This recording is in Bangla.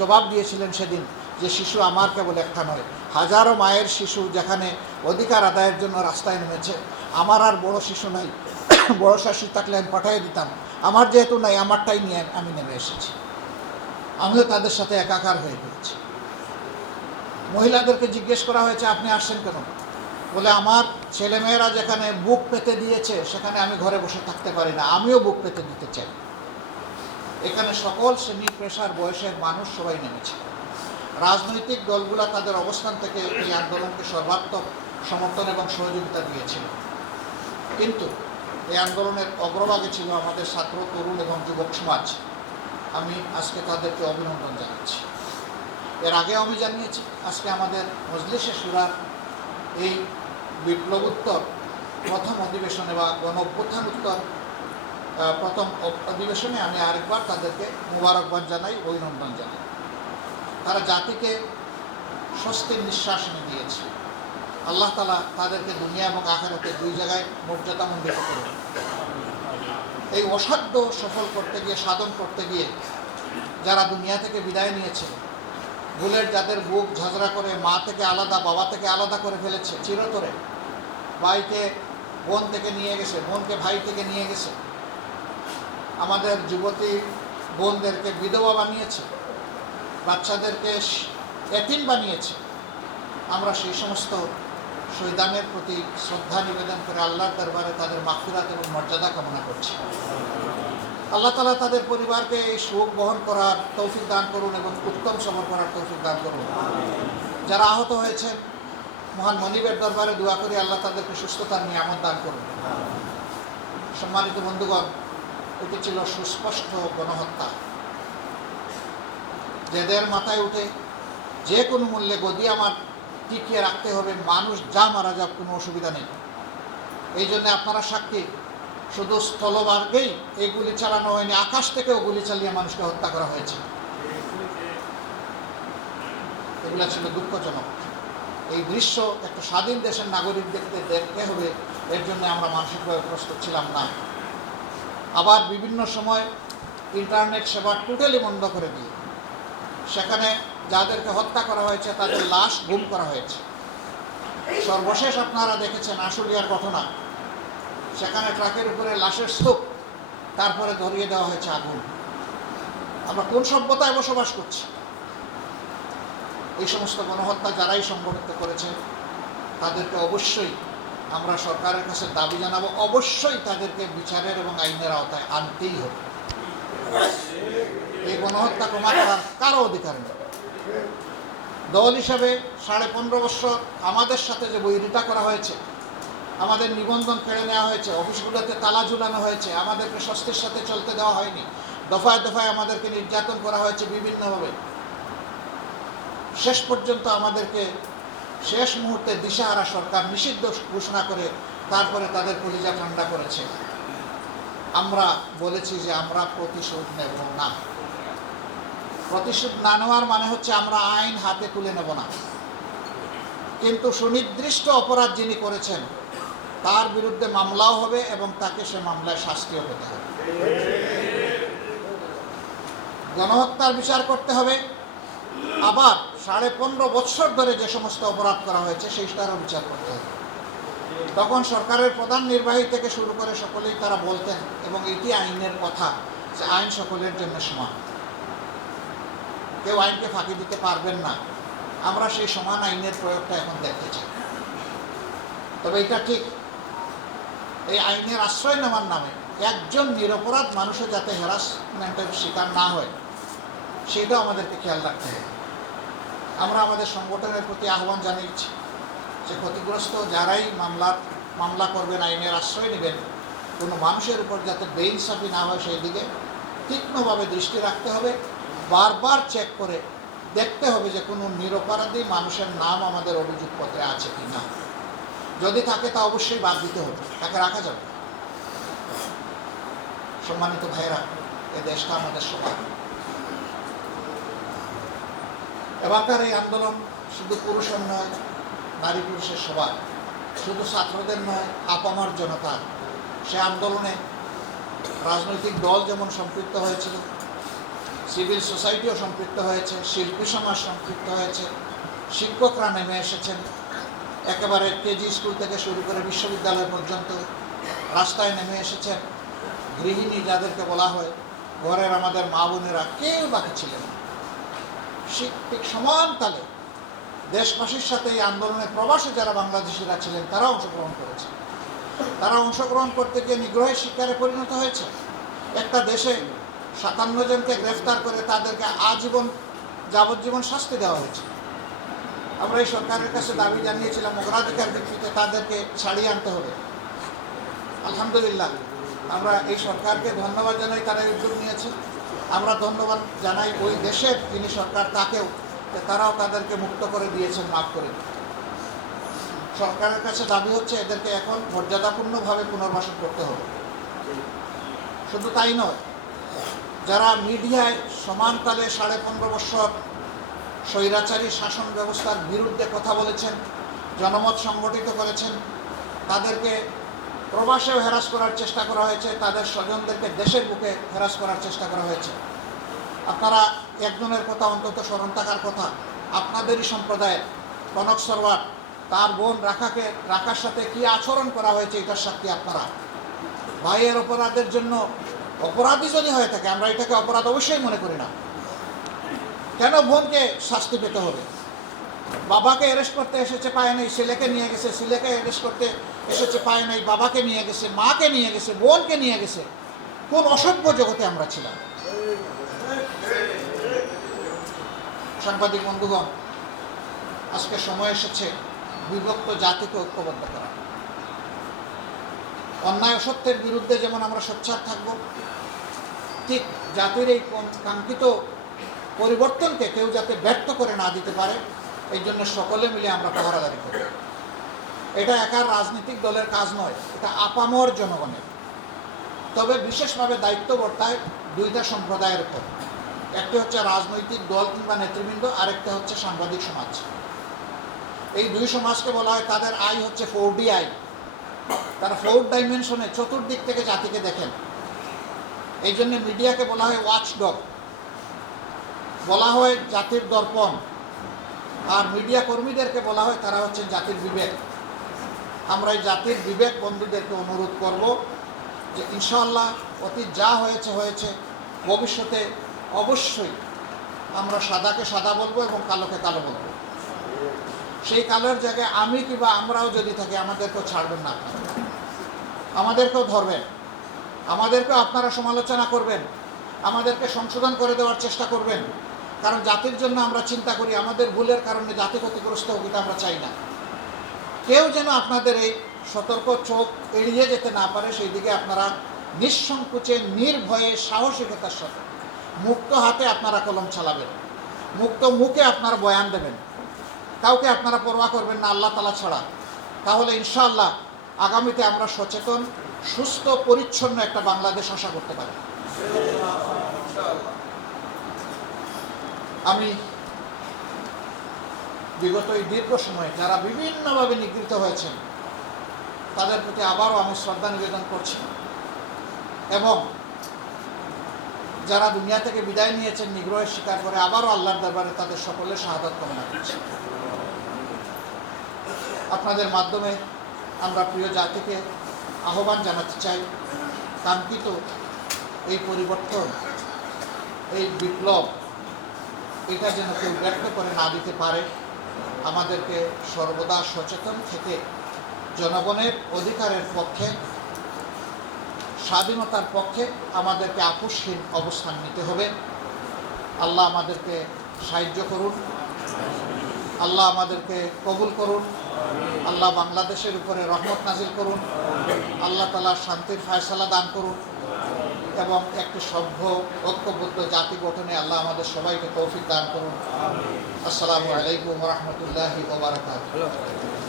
জবাব দিয়েছিলেন সেদিন যে শিশু আমার কেবল একটা নয়, হাজারো মায়ের শিশু যেখানে অধিকার আদায়ের জন্য রাস্তায় নেমেছে। আমার আর বড় শিশু নাই, বড় শিশু থাকলে আমি পাঠিয়ে দিতাম, আমার যেহেতু নাই আমারটাই নিয়ে আমি নেমে এসেছি। আমিও তাদের সাথে একাকার হয়ে পড়েছি। মহিলাদেরকে জিজ্ঞেস করা হয়েছে আপনি আসছেন কেন? বলে আমার ছেলেমেয়েরা যেখানে বুক পেতে দিয়েছে সেখানে আমি ঘরে বসে থাকতে পারি না, আমিও বুক পেতে দিতে চাই। এখানে সকল শ্রেণী পেশার বয়সের মানুষ সবাই নেমেছে। রাজনৈতিক দলগুলো তাদের অবস্থান থেকে এই আন্দোলনকে সর্বাত্মক সমর্থন এবং সহযোগিতা দিয়েছিল, কিন্তু এই আন্দোলনের অগ্রভাগে ছিল আমাদের ছাত্র, তরুণ এবং যুবক সমাজ। আমি আজকে তাদেরকে অভিনন্দন জানাচ্ছি। এর আগেও আমি জানিয়েছি, আজকে আমাদের মজলিসে শুরার এই বিপ্লবোত্তর প্রথম অধিবেশনে বা গণ অভ্যুত্থানোত্তর প্রথম অধিবেশনে আমি আরেকবার তাদেরকে মোবারকবাদ জানাই, অভিনন্দন জানাই। তারা জাতিকে স্বস্তির নিঃশ্বাস এনে দিয়েছে। আল্লাহ তাআলা তাদেরকে দুনিয়া এবং আখিরাতে দুই জায়গায় মর্যাদামণ্ডিত করুন। এই অসাধ্য সফল করতে গিয়ে, সাধন করতে গিয়ে যারা দুনিয়া থেকে বিদায় নিয়েছে, ভুলের যাদের বুক ঝাঁঝরা করে মা থেকে আলাদা, বাবা থেকে আলাদা করে ফেলেছে চিরতরে, ভাইকে বোন থেকে নিয়ে গেছে, বোনকে ভাই থেকে নিয়ে গেছে, আমাদের যুবতী বোনদেরকে বিধবা বানিয়েছে, বাচ্চাদেরকে এতিম বানিয়েছে। আমরা সেই সমস্ত শহীদানের প্রতি শ্রদ্ধা নিবেদন করে আল্লাহর দরবারে তাদের মাগফিরাত এবং মর্যাদা কামনা করছি। আল্লাহ তাআলা তাদের পরিবারকে এই শোক বহন করার তৌফিক দান করুন এবং উত্তম সবর করার তৌফিক দান করুন। যারা আহত হয়েছেন, মহান মনিবের দরবারে দোয়া করি আল্লাহ তাদেরকে সুস্থতার নিয়ামত দান করুন। সম্মানিত বন্ধুগণ, এটি ছিল সুস্পষ্ট গণহত্যা, যাদের মাথায় উঠে যে কোনো মূল্যে গদি আমার টিকিয়ে রাখতে হবে, মানুষ যা মারা যাক কোনো অসুবিধা নেই। এই জন্য আপনারা সাক্ষী, শুধু স্থলমার্গেই এই গুলি চালানো হয়নি, আকাশ থেকেও গুলি চালিয়ে মানুষকে হত্যা করা হয়েছে। এগুলো ছিল দুঃখজনক। এই দৃশ্য একটা স্বাধীন দেশের নাগরিক দেখতে হবে, এর জন্য আমরা মানসিকভাবে প্রস্তুত ছিলাম না। আবার বিভিন্ন সময় ইন্টারনেট সেবা টোটালি বন্ধ করে দিয়ে সেখানে যাদেরকে হত্যা করা হয়েছে তাদের লাশ গুম করা হয়েছে। সর্বশেষ আপনারা দেখেছেন আশুলিয়ার ঘটনা, সেখানে ট্রাকের উপরে লাশের স্তূপ, তারপরে ধরিয়ে দেওয়া হয়েছে আগুন। আমরা কোন সভ্যতায় বসবাস করছি? এই সমস্ত গণহত্যা যারাই সংগঠিত করেছে তাদেরকে অবশ্যই আমরা সরকারের কাছে দাবি জানাবো, অবশ্যই তাদেরকে বিচারের এবং আইনের আওতায় আনতেই হবে। এই গণহত্যা ক্ষমা করার কারো অধিকার নেই। দল হিসাবে 15.5 বছর আমাদের সাথে যে বৈরিতা করা হয়েছে, আমাদের নিবন্ধন কেড়ে নেওয়া হয়েছে, অফিসগুলোতে তালা ঝুলানো হয়েছে, আমাদেরকে স্বস্তির সাথে চলতে দেওয়া হয়নি, দফায় দফায় আমাদেরকে নির্যাতন করা হয়েছে বিভিন্নভাবে, শেষ পর্যন্ত আমাদেরকে শেষ মুহূর্তে দিশাহারা সরকার নিষিদ্ধ ঘোষণা করে তারপরে তাদের কলিজা ঠান্ডা করেছে। আমরা বলেছি যে আমরা প্রতিশোধ নেব না। প্রতিশোধ না নেওয়ার মানে হচ্ছে আমরা আইন হাতে তুলে নেব না, কিন্তু সুনির্দিষ্ট অপরাধ যিনি করেছেন তার বিরুদ্ধে মামলাও হবে এবং তাকে সে মামলায় শাস্তিও পেতে হবে। গণহত্যার বিচার করতে হবে, আবার 15.5 বছর ধরে যে সমস্ত অপরাধ করা হয়েছে সেইটারও বিচার করতে হবে। তখন সরকারের প্রধান নির্বাহী থেকে শুরু করে সকলেই তারা বলতেন, এবং এটি আইনের কথা, যে আইন সকলের জন্য সমান, কেউ আইনকে ফাঁকি দিতে পারবেন না। আমরা সেই সমান আইনের প্রয়োগটা এখন দেখতে চাই। তবে এটা ঠিক, এই আইনের আশ্রয় নেওয়ার নামে একজন নিরপরাধ মানুষের যাতে হ্যারাসমেন্টের শিকার না হয় সেটাও আমাদেরকে খেয়াল রাখতে হবে। আমরা আমাদের সংগঠনের প্রতি আহ্বান জানিয়েছি যে ক্ষতিগ্রস্ত যারাই মামলা করবেন, আইনের আশ্রয় নেবেন, কোনো মানুষের উপর যাতে বেইনসাফি না হয় সেই দিকে তীক্ষ্ণভাবে দৃষ্টি রাখতে হবে। বারবার চেক করে দেখতে হবে যে কোনো নিরপরাধী মানুষের নাম আমাদের অভিযোগপত্রে আছে কি না। যদি থাকে তা অবশ্যই বাদ দিতে হবে, তাকে রাখা যাবে। সম্মানিত ভাইরা, এ দেশটা আমাদের সবার। এবারকার এই আন্দোলন শুধু পুরুষের নয়, নারী পুরুষের সবার, শুধু ছাত্রদের নয়, আপামর জনতার। সে আন্দোলনে রাজনৈতিক দল যেমন সম্পৃক্ত হয়েছিল, সিভিল সোসাইটিও সম্পৃক্ত হয়েছে, শিল্পী সমাজ সম্পৃক্ত হয়েছে, শিক্ষকরা নেমে এসেছেন, একেবারে কেজি স্কুল থেকে শুরু করে বিশ্ববিদ্যালয় পর্যন্ত রাস্তায় নেমে এসেছেন। গৃহিণী যাদেরকে বলা হয়, ঘরের আমাদের মা বোনেরা কেউ বাকি ছিলেন না। ঠিক সমান তালে দেশবাসীর সাথে এই আন্দোলনে প্রবাসী যারা বাংলাদেশিরা ছিলেন তারা অংশগ্রহণ করেছে। তারা অংশগ্রহণ করতে গিয়ে নিগ্রহের শিকারে পরিণত হয়েছে। একটা দেশে 57 জনকে গ্রেফতার করে তাদেরকে আজীবন যাবজ্জীবন শাস্তি দেওয়া হয়েছে। আমরা এই সরকারের কাছে দাবি জানিয়েছিলাম অগ্রাধিকার ভিত্তিতে তাদেরকে ছাড়িয়ে আনতে হবে। আলহামদুলিল্লাহ, আমরা এই সরকারকে ধন্যবাদ জানাই, তারা উদ্যোগ নিয়েছে। আমরা ধন্যবাদ জানাই ওই দেশের যিনি সরকার তাকেও, তারাও তাদেরকে মুক্ত করে দিয়েছেন, মাফ করে। সরকারের কাছে দাবি হচ্ছে এদেরকে এখন মর্যাদাপূর্ণভাবে পুনর্বাসন করতে হবে। শুধু তাই নয়, যারা মিডিয়ায় সমানতালে 15.5 বছর স্বৈরাচারী শাসন ব্যবস্থার বিরুদ্ধে কথা বলেছেন, জনমত সংগঠিত করেছেন, তাদেরকে প্রবাসেও হ্যারাস করার চেষ্টা করা হয়েছে, তাদের স্বজনদেরকে দেশের বুকে হ্যারাস করার চেষ্টা করা হয়েছে। আপনারা একজনের কথা অন্তত স্মরণ থাকার কথা, আপনাদেরই সম্প্রদায়ের কনক সরওয়ার, তার বোন রাখার সাথে কি আচরণ করা হয়েছে এটার সাক্ষী আপনারা। ভাইয়ের অপরাধের জন্য অপরাধী যদি হয়ে থাকে, আমরা এটাকে অপরাধ অবশ্যই মনে করি না, কেন বোনকে শাস্তি পেতে হবে? বাবাকে অ্যারেস্ট করতে এসেছে, পায় নাই, ছেলেকে নিয়ে গেছে, ছেলেকে অ্যারেস্ট করতে এসেছে, পায় নাই, বাবাকে নিয়ে গেছে, মাকে নিয়ে গেছে, বোনকে নিয়ে গেছে। কোন অসভ্য জগতে আমরা ছিলাম? সাংবাদিক বন্ধুগণ, আজকে সময় এসেছে বিভক্ত জাতিকে ঐক্যবদ্ধ করা। অন্যায় অসত্যের বিরুদ্ধে যেমন আমরা সোচ্চার থাকব, ঠিক জাতির এই কাঙ্ক্ষিত পরিবর্তনকে কেউ যাতে ব্যর্থ করে না দিতে পারে, এই জন্য সকলে মিলে আমরা পাহারাদারি করি। এটা একার রাজনৈতিক দলের কাজ নয়, এটা আপামর জনগণের। তবে বিশেষভাবে দায়িত্ব বর্তায় দুইটা সম্প্রদায়ের উপর। একটি হচ্ছে রাজনৈতিক দল কিংবা নেতৃবৃন্দ, আরেকটা হচ্ছে সাংবাদিক সমাজ। এই দুই সমাজকে বলা হয়, তাদের আই হচ্ছে 4D আই। তারা 4 ডাইমেনশনে চতুর্দিক থেকে জাতিকে দেখেন। এই জন্য মিডিয়াকে বলা হয় ওয়াচডগ, বলা হয় জাতির দর্পণ, আর মিডিয়া কর্মীদেরকে বলা হয় তারা হচ্ছেন জাতির বিবেক। আমরা এই জাতির বিবেক বন্ধুদেরকে অনুরোধ করব যে ইনশাআল্লাহ অতীত যা হয়েছে হয়েছে, ভবিষ্যতে অবশ্যই আমরা সাদাকে সাদা বলবো এবং কালোকে কালো বলবো। সেই কালোর জায়গায় আমি কিংবা আমরাও যদি থাকি, আমাদেরকেও ছাড়বেন না, আপনারা আমাদেরকেও ধরবেন, আমাদেরকেও আপনারা সমালোচনা করবেন, আমাদেরকে সংশোধন করে দেওয়ার চেষ্টা করবেন। কারণ জাতির জন্য আমরা চিন্তা করি, আমাদের ভুলের কারণে জাতি ক্ষতিগ্রস্ত হোক, এটা আমরা চাই না। কেউ যেন আপনাদের এই সতর্ক চোখ এড়িয়ে যেতে না পারে, সেই দিকে আপনারা নিঃসংকোচে, নির্ভয়ে, সাহসিকতার সাথে মুক্ত হাতে আপনারা কলম চালাবেন, মুক্ত মুখে আপনারা বয়ান দেবেন, কাউকে আপনারা পরোয়া করবেন না আল্লাহ তাআলা ছাড়া। তাহলে ইনশাআল্লাহ আগামীতে আমরা সচেতন, সুস্থ, পরিচ্ছন্ন একটা বাংলাদেশ আশা করতে পারি। আমি বিগত এই দীর্ঘ সময়ে যারা বিভিন্নভাবে নিগৃহীত হয়েছেন, তাদের প্রতি আবারও আমি শ্রদ্ধা নিবেদন করছি, এবং যারা দুনিয়া থেকে বিদায় নিয়েছেন নিগ্রহের শিকার করে, আবারও আল্লাহর দরবারে তাদের সকলের শাহাদাত কামনা করছি। আপনাদের মাধ্যমে আমরা প্রিয় জাতিকে আহ্বান জানাতে চাই, কাঙ্ক্ষিত এই পরিবর্তন, এই বিপ্লব, এটা যেন কেউ ব্যর্থ করে না দিতে পারে। আমাদেরকে সর্বদা সচেতন থেকে জনগণের অধিকারের পক্ষে, স্বাধীনতার পক্ষে আমাদেরকে আপোষহীন অবস্থান নিতে হবে। আল্লাহ আমাদেরকে সাহায্য করুন, আল্লাহ আমাদেরকে কবুল করুন, আল্লাহ বাংলাদেশের উপরে রহমত নাজিল করুন, আল্লাহ তাআলা শান্তির ফয়সালা দান করুন, এবং একটি সভ্য ঐক্যবদ্ধ জাতি গঠনে আল্লাহ আমাদের সবাইকে তৌফিক দান করুন। আসসালামু আলাইকুম ওয়া রাহমাতুল্লাহি ওয়া বারাকাতুহু।